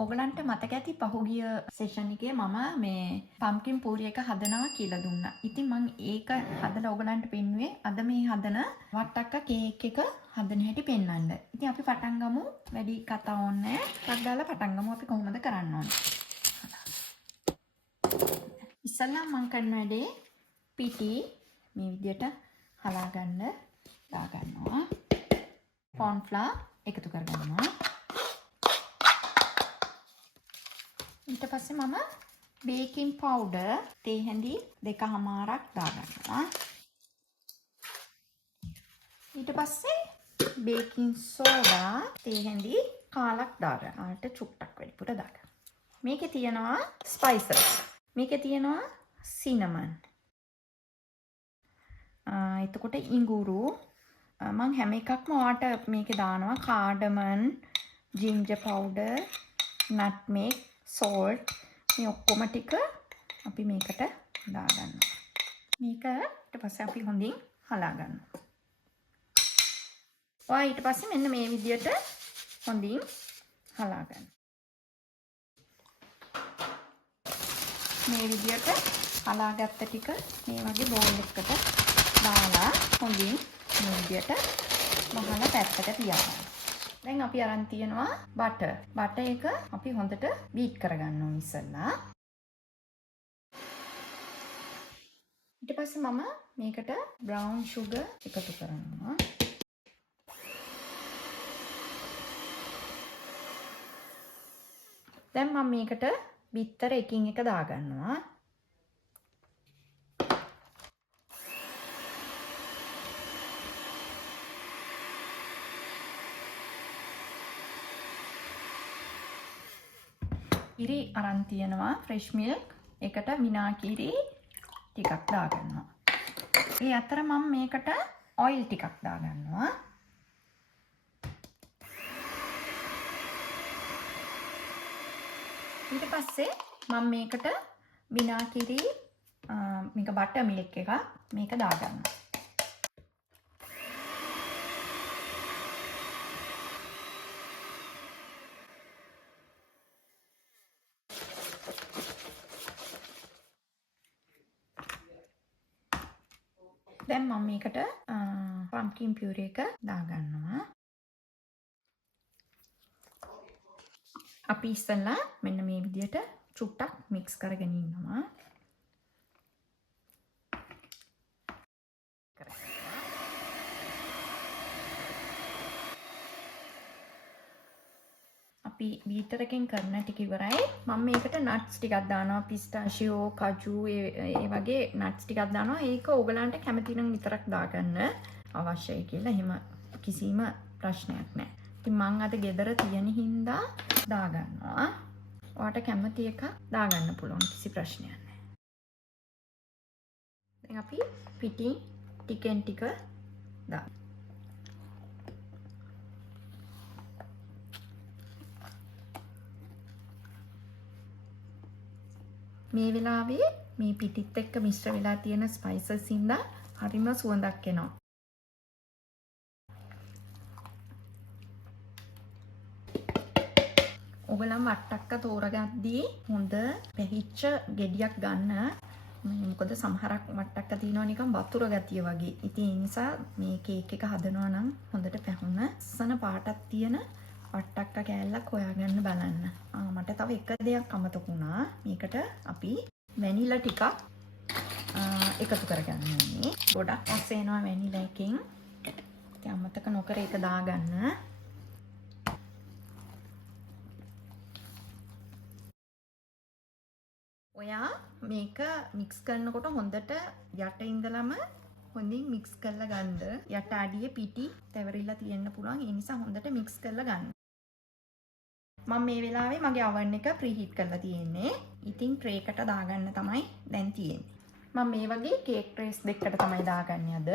ඔයගලන්ට මතක ඇති පහුගිය සෙෂන් එකේ මම මේ pumpkin puree එක හදනවා කියලා දුන්නා. ඉතින් මම ඒක හදලා ඔයගලන්ට පෙන්නුවේ. අද මේ හදන වට්ටක්ක කේක් එක හදන හැටි පෙන්වන්න. ඉතින් අපි පටන් ගමු. වැඩි කතා ඕනේ නැහැ. ටක් දාලා පටන් ගමු අපි කොහොමද කරන්න ඕනේ. ඉස්සල්ලා මම කරන වැඩේ පිටි මේ විදියට හලා ගන්න දා ගන්නවා. cornflour එකතු කරගන්නවා. ඊට පස්සේ මම baking powder තේ හැඳි 2කමාරක් දාගන්නවා. ඊට පස්සේ baking soda තේ හැඳි 1/4ක් දාගන්න. ආට චුට්ටක් වැඩිපුර දාගන්න. මේකේ තියෙනවා spices. මේකේ තියෙනවා cinnamon. එතකොට ඉඟුරු මම හැම එකක්ම ඔයාලට මේකේ දානවා cardamom, ginger powder, nutmeg, salt මේ ඔක්කොම ටික අපි මේකට දාගන්නවා. මේක ඊට පස්සේ අපි හොඳින් හලා ගන්නවා. ඔයා ඊට පස්සේ මෙන්න මේ විදියට හොඳින් හලා ගන්න. මේ විදියට හලාගත්ත ටික මේ වගේ බෝල් එකකට දාලා හොඳින් මේ විදියට මහලා පැත්තට තියාගන්න. දැන් අපි අරන් තියනවා බටර්. බටර් එක අපි හොඳට බීට් කරගන්න ඕනේ ඉස්සෙල්ලා. ඊට පස්සේ මම මේකට බ්‍රවුන් sugar එකතු කරනවා. දැන් මම මේකට බිත්තර එකින් එක දාගන්නවා. කිරි අරන් තියනවා fresh milk එකට විනාගිරි ටිකක් දාගන්නවා. ඒ අතර මම මේකට oil ටිකක් දාගන්නවා. ඊට පස්සේ මම මේකට විනාගිරි මේක butter milk එක මේක දාගන්නවා. දැන් මම මේකට pumpkin puree එක දාගන්නවා. අපි ඉස්සෙල්ලා මෙන්න මේ විදියට චුට්ටක් mix කරගෙන ඉන්නවා. අපි බීටරකින් කරන ටික ඉවරයි. මම මේකට nuts ටිකක් දානවා. pistachio, kaju ඒ වගේ nuts ටිකක් දානවා. ඒක ඕගලන්ට කැමති නම් විතරක් දාගන්න අවශ්‍යයි කියලා. එහෙම කිසිම ප්‍රශ්නයක් නැහැ. ඉතින් මම අද ගෙදර තියෙන හින්දා දාගන්නවා. ඔයාට කැමති එක දාගන්න පුළුවන්. කිසි ප්‍රශ්නයක් නැහැ. දැන් අපි පිටින් ටිකෙන් ටික දාමු. මේ වෙලාවේ මේ පිටිත් එක්ක මිශ්‍ර වෙලා තියෙන ස්පයිසස් ඉඳලා හරිම සුවඳක් එනවා. ඔයගලම වට්ටක්ක තෝරගද්දී හොඳ පැහිච්ච ගෙඩියක් ගන්න. මොකද සමහරක් වට්ටක්ක තියෙනවා නිකන් වතුර ගතිය වගේ. ඉතින් ඒ නිසා මේ කේක් එක හදනවා නම් හොඳට පැහුන සන පාටක් තියෙන වට්ටක්ක කෑල්ලක් හොයාගන්න බලන්න. මට තව එක දෙයක් අමතක වුණා. මේකට අපි වැනිලා ටිකක් එකතු කරගන්න ඕනේ. ගොඩක් රස එනවා වැනිලා එකෙන්. ඉතින් අමතක නොකර ඒක දාගන්න. ඔයා මේක මික්ස් කරනකොට හොඳට යට ඉඳලම හොඳින් මික්ස් කරලා ගන්න. යට අඩියේ පිටි තැවරිලා තියෙන්න පුළුවන්. ඒ නිසා හොඳට මික්ස් කරලා ගන්න. මම මේ වෙලාවේ මගේ oven එක preheat කරලා තියෙන්නේ. ඉතින් tray එකට දාගන්න තමයි දැන් තියෙන්නේ. මම මේ වගේ cake trays දෙකකට තමයි දාගන්නේ අද.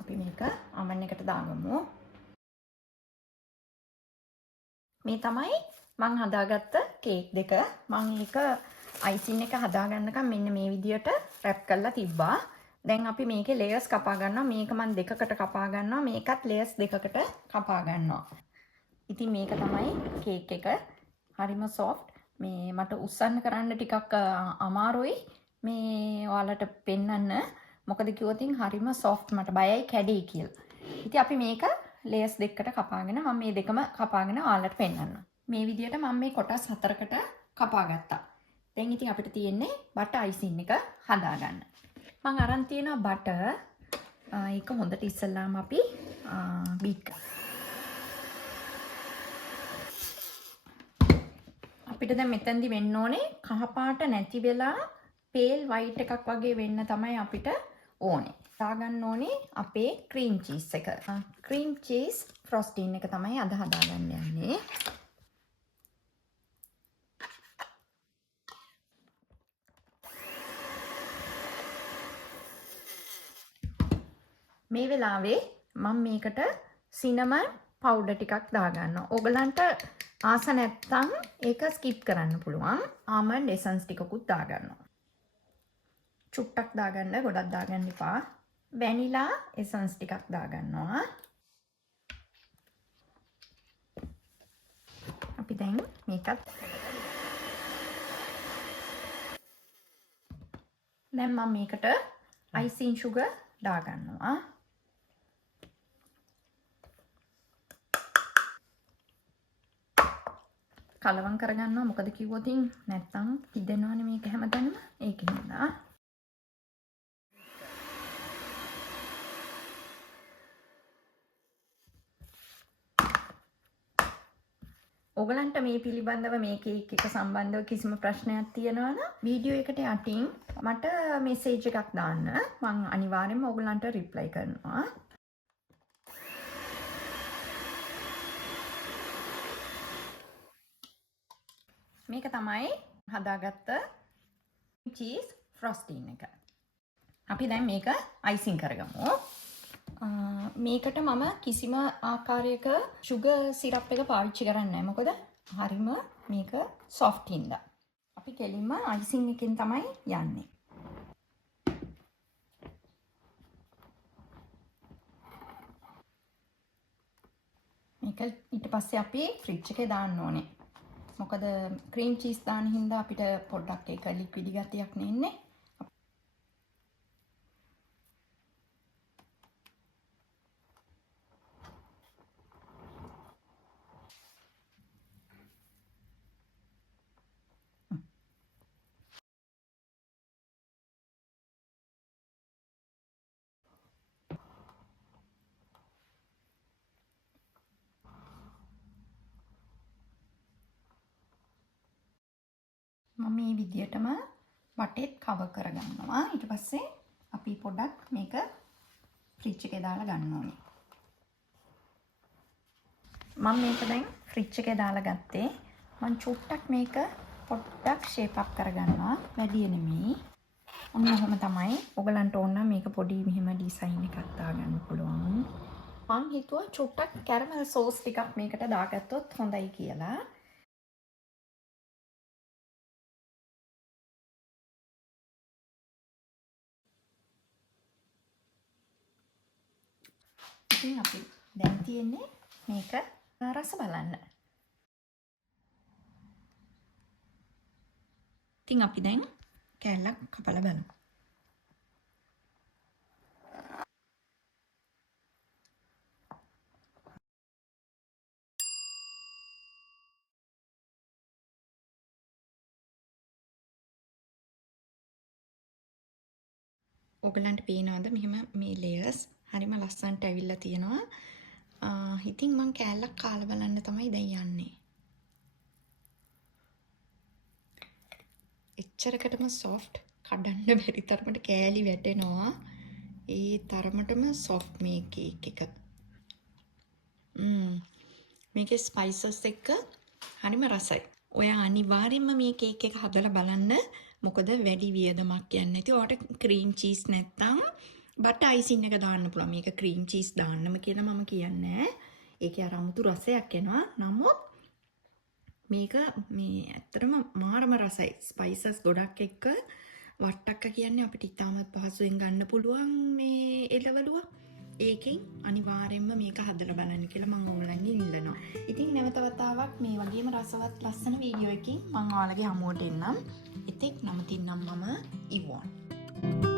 අපි මේක එකට දාගමු. මේ තමයි මං හදාගත්ත කේක් දෙක. මං එක අයිසින් එක හදාගන්නකම් මෙන්න මේ විදියට රැප් කරලා තිබ්බා. දැන් අපි මේකේ ලේයර්ස් කපා ගන්නවා. මේක මං දෙකකට කපා ගන්නවා. මේකත් ලේයර්ස් දෙකකට කපා ගන්නවා. ඉතින් මේක තමයි කේක් එක. හරිම සොෆ්ට්. මේ මට උස්සන්න කරන්න ටිකක් අමාරුයි. මේ ඔයාලට පෙන්වන්න. මොකද කිව්වොත් හරිම සොෆ්ට්, මට බයයි කැඩෙයි කියලා. ඉතින් අපි මේක ලේයර්ස් දෙකකට කපාගෙන මම මේ දෙකම කපාගෙන ඔයාලට පෙන්වන්නම්. මේ විදියට මම මේ කොටස් 4කට කපා ගත්තා. දැන් ඉතින් අපිට තියෙන්නේ බටර් අයිසින් එක හදාගන්න. මම අරන් තියෙනවා බටර්. ඒක හොඳට ඉස්සෙල්ලාම අපි බීට් කරමු. අපිට දැන් මෙතෙන්දි වෙන්න ඕනේ කහ පාට නැති වෙලා පේල් වයිට් එකක් වගේ වෙන්න තමයි අපිට ඕනේ. දාගන්න ඕනේ අපේ ක්‍රීම් චීස් එක. ක්‍රීම් චීස් ෆ්‍රොස්ටින් එක තමයි අද හදාගන්න යන්නේ. මේ වෙලාවේ මම මේකට සිනමන් පවුඩර් ටිකක් දාගන්නවා. ඕගලන්ට ආස නැත්තම් ඒක ස්කිප් කරන්න පුළුවන්. Almond essence ටිකකුත් දාගන්නවා. චුට්ටක් දාගන්න, ගොඩක් දාගන්න එපා. වැනිලා එසන්ස් ටිකක් දාගන්නවා. අපි දැන් මේකත් දැන් මම මේකට අයිසින් සුගර් දාගන්නවා. කලවම් කරගන්නවා. මොකද කිව්වොත් නැත්තම් හිදෙනවනේ මේක හැමතැනම. ඒකෙන් නේද? ඔයගලන්ට මේ පිළිබඳව මේ කේක් එක සම්බන්ධව කිසිම ප්‍රශ්නයක් තියෙනවා නම් වීඩියෝ එකට යටින් මට මෙසේජ් එකක් දාන්න. මම අනිවාර්යෙන්ම ඔයගලන්ට රිප්ලයි කරනවා. මේක තමයි හදාගත්ත චීස් ෆ්‍රොස්ටින් එක. අපි දැන් මේක අයිසින් කරගමු. මේකට මම කිසිම ආකාරයක සුගර් සිරප් එක පාවිච්චි කරන්නේ නැහැ. මොකද හරිම මේක සොෆ්ට් හින්දා. අපි කෙලින්ම අයිසින් එකෙන් තමයි යන්නේ. මේක ඊට පස්සේ අපි ෆ්‍රිජ් එකේ දාන්න ඕනේ. මොකද ක්‍රීම් චීස් දාන හින්දා අපිට පොඩ්ඩක් ඒක ලික්විඩ් ගතියක් නෙන්නේ. මම මේ විදියටම වටේත් කවර් කරගන්නවා. ඊට පස්සේ අපි පොඩ්ඩක් මේක ෆ්‍රිජ් එකේ දාලා ගන්න ඕනේ. මම මේක දැන් ෆ්‍රිජ් එකේ දාලා ගත්තේ. මම චුට්ටක් මේක පොඩ්ඩක් ෂේප් අප් කරගන්නවා. වැඩි නෙමෙයි. ඔන්න ඔහොම තමයි. ඔයගලන්ට ඕන නම් මේක පොඩි මෙහෙම ඩිසයින් එකක් දාගන්න පුළුවන්. මම හිතුවා චුට්ටක් කැරමල් සෝස් ටිකක් මේකට දාගත්තොත් හොඳයි කියලා. ඉතින් අපි දැන් තියෙන්නේ මේක රස බලන්න. ඉතින් අපි දැන් කෑල්ලක් කපලා බලමු. ඔයගලන්ට පේනවද මෙහෙම මේ ලේයර්ස් හරිම ලස්සනට ඇවිල්ලා තියෙනවා. ඉතින් මම කෑල්ලක් කාලා බලන්න තමයි දැන් යන්නේ. එච්චරකටම සොෆ්ට්, කඩන්න බැරි තරමට කෑලි වැටෙනවා. ඒ තරමටම සොෆ්ට් මේ කේක් එක. මේකේ ස්පයිසස් එක්ක හරිම රසයි. ඔයා අනිවාර්යෙන්ම මේ කේක් එක හදලා බලන්න. මොකද වැඩි වියදමක් යන්නේ නැති. ඔයාට ක්‍රීම් චීස් නැත්තම් බටර් අයිසින් එක දාන්න පුළුවන්. මේක ක්‍රීම් චීස් දාන්නම කියලා මම කියන්නේ. ඒකේ අර අමුතු රසයක් එනවා. නමුත් මේක මේ ඇත්තටම මාරම රසයි. ස්පයිසස් ගොඩක් එක්ක වට්ටක්ක කියන්නේ අපිට ඉතාමත් පහසුවෙන් ගන්න පුළුවන් මේ එළවලුව. ඒකෙන් අනිවාර්යෙන්ම මේක හදලා බලන්න කියලා මම ඕගොල්ලන්ගෙන් ඉල්ලනවා. ඉතින් නැවත වතාවක් මේ වගේම රසවත් ලස්සන වීඩියෝ එකකින් මම ඔයාලගේ හමුවට එන්නම්. ඉතින් නමුත් ඉන්නම් මම Yvonne.